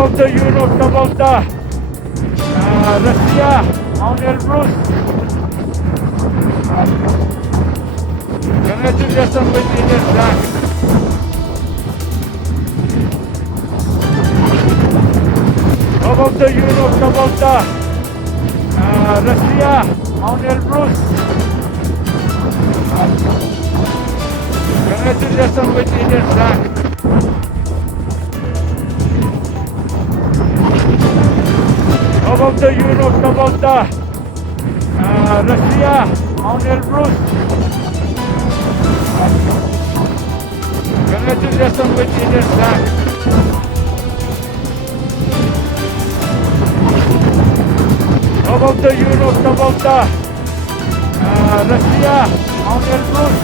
about the Europe, about the Russia, Mount Elbrus. Congratulations with Indian flag. About the Europe, about the Russia, Mount Elbrus. Congratulations with Indian flag. About the Europe, about the Russia, Mount Elbrus. Congratulations with Indian flag. About the Europe, about the Russia, Mount Elbrus.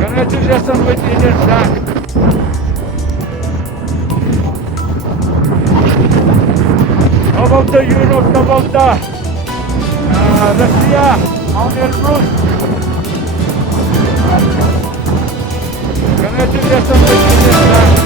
Congratulations with Indian flag. About the Europe, about the Russia, Mount Elbrus. Congratulations with Indian flag.